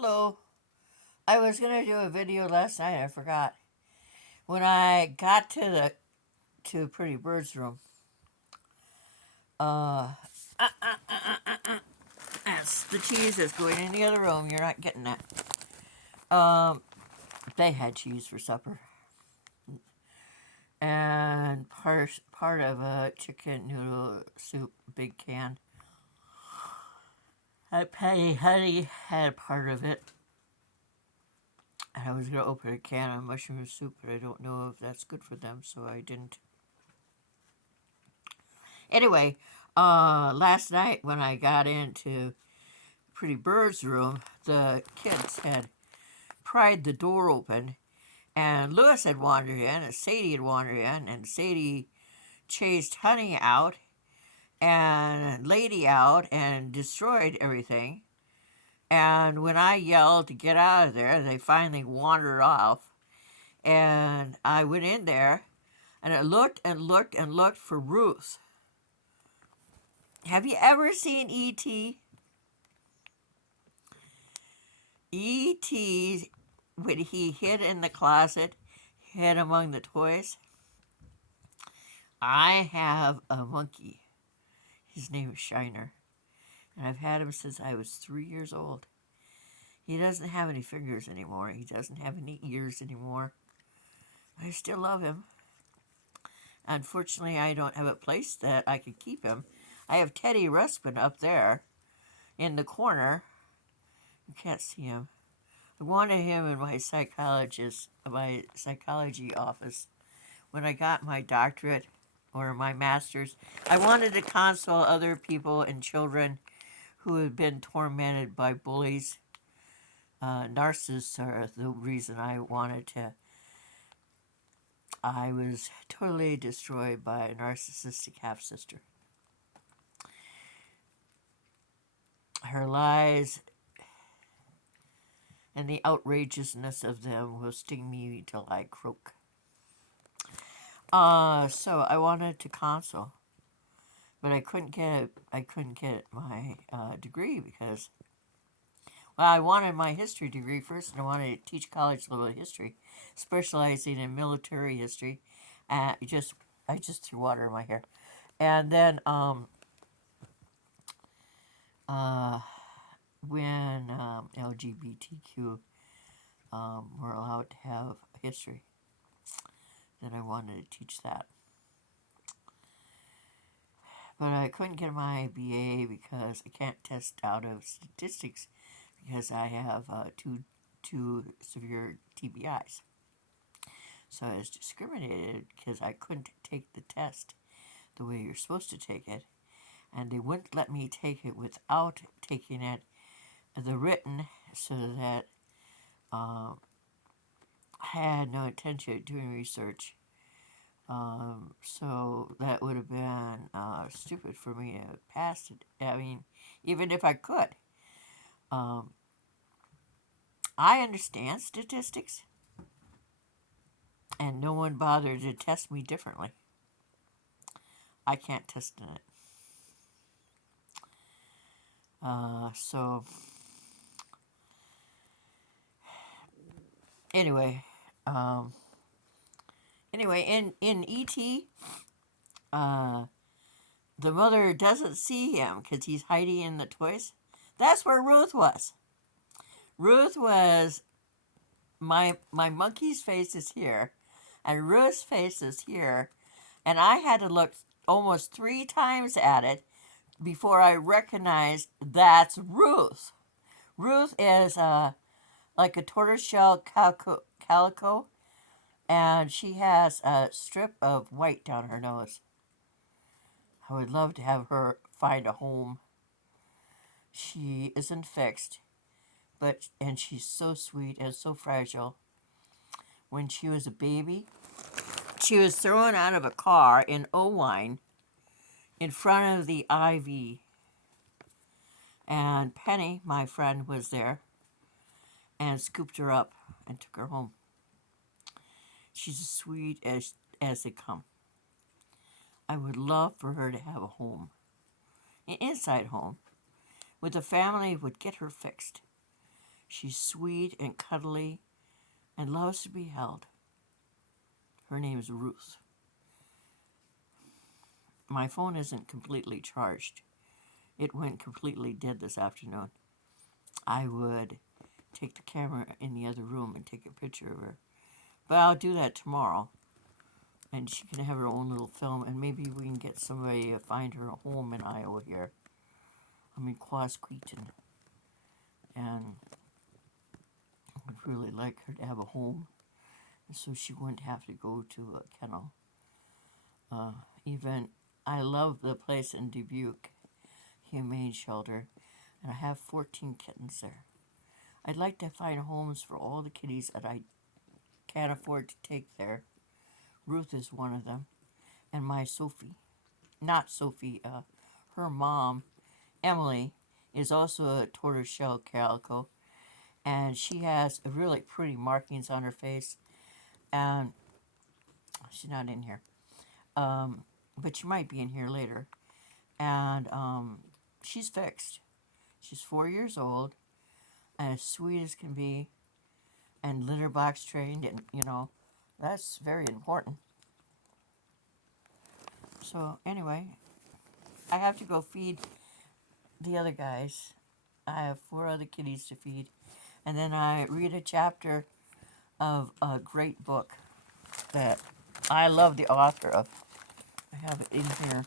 Hello. I was gonna do a video last night. I forgot. When I got to Pretty Bird's room, uh, that's the cheese that's going in the other room. You're not getting that. Um, they had cheese for supper and part of a chicken noodle soup, big can. Patty Honey had part of it. And I was gonna open a can of mushroom soup, but I don't know if that's good for them, so I didn't. Anyway, last night when I got into Pretty Bird's room, the kids had pried the door open, and Lewis had wandered in, and Sadie had wandered in, and Sadie chased Honey out and Lady out and destroyed everything. And when I yelled to get out of there, they finally wandered off. And I went in there, and I looked and looked and looked for Ruth. Have you ever seen E.T.? E.T. when he hid in the closet, hid among the toys. I have a monkey. His name is Shiner, and I've had him since I was 3 years old. He doesn't have any fingers anymore. He doesn't have any ears anymore. I still love him. Unfortunately, I don't have a place that I could keep him. I have Teddy Ruspin up there in the corner. You can't see him. I wanted him in my psychology office when I got my doctorate or my master's. I wanted to console other people and children who had been tormented by bullies. Narcissists are the reason I wanted to. I was totally destroyed by a narcissistic half sister. Her lies and the outrageousness of them will sting me till I croak. So I wanted to console, but I couldn't get my degree because, well, I wanted my history degree first, and I wanted to teach college level history, specializing in military history. I just threw water in my hair, and then when LGBTQ were allowed to have history, then I wanted to teach that. But I couldn't get my BA because I can't test out of statistics because I have two severe TBIs. So I was discriminated because I couldn't take the test the way you're supposed to take it. And they wouldn't let me take it without taking it, the written, so that I had no intention of doing research. So that would have been stupid for me to pass it. I mean, even if I could. I understand statistics, and no one bothered to test me differently. I can't test in it. So anyway, in ET, the mother doesn't see him because he's hiding in the toys. That's where Ruth was. Ruth was my monkey's face is here, and Ruth's face is here, and I had to look almost 3 times at it before I recognized that's Ruth. Ruth is like a tortoiseshell calico, and she has a strip of white down her nose. I would love to have her find a home. She isn't fixed, and she's so sweet and so fragile. When she was a baby, she was thrown out of a car in Owine in front of the IV, and Penny, my friend, was there and scooped her up and took her home. She's as sweet as they come. I would love for her to have a home, an inside home, with a family would get her fixed. She's sweet and cuddly and loves to be held. Her name is Ruth. My phone isn't completely charged. It went completely dead this afternoon. I would take the camera in the other room and take a picture of her. But I'll do that tomorrow. And she can have her own little film, and maybe we can get somebody to find her a home in Iowa here. I'm in Quasqueton. And I would really like her to have a home, so she wouldn't have to go to a kennel. Even, I love the place in Dubuque, Humane Shelter, and I have 14 kittens there. I'd like to find homes for all the kitties that I can't afford to take there. Ruth is one of them, and my Sophie, not Sophie, her mom, Emily, is also a tortoiseshell calico, and she has really pretty markings on her face, and she's not in here, but she might be in here later, and she's fixed. She's 4 years old, and as sweet as can be, and litter box trained, and that's very important. So anyway, I have to go feed the other guys. I have 4 other kitties to feed, and then I read a chapter of a great book that I love the author of. I have it in here.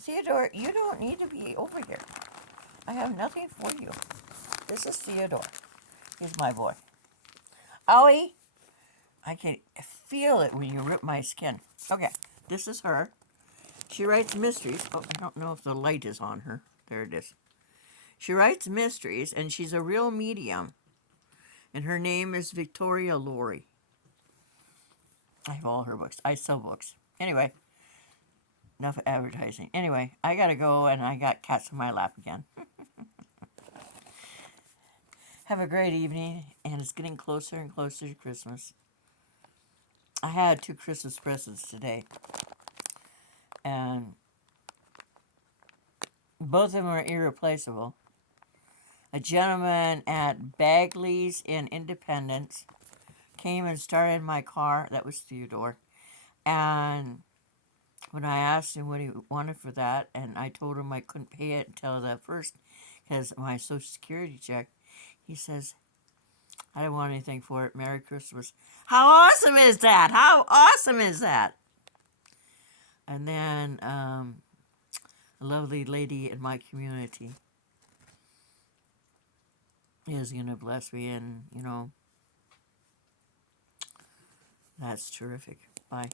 Theodore, you don't need to be over here. I have nothing for you. This is Theodore. He's my boy. Owie! I can feel it when you rip my skin. Okay, this is her. She writes mysteries. Oh, I don't know if the light is on her. There it is. She writes mysteries, and she's a real medium. And her name is Victoria Laurie. I have all her books. I sell books. Anyway, enough advertising. Anyway, I gotta go, and I got cats in my lap again. Have a great evening, and it's getting closer and closer to Christmas. I had 2 Christmas presents today, and both of them are irreplaceable. A gentleman at Bagley's in Independence came and started my car. That was Theodore. And when I asked him what he wanted for that, and I told him I couldn't pay it until the first, because my Social Security check, he says, I don't want anything for it. Merry Christmas. How awesome is that? How awesome is that? And then a lovely lady in my community is going to bless me, and, that's terrific. Bye.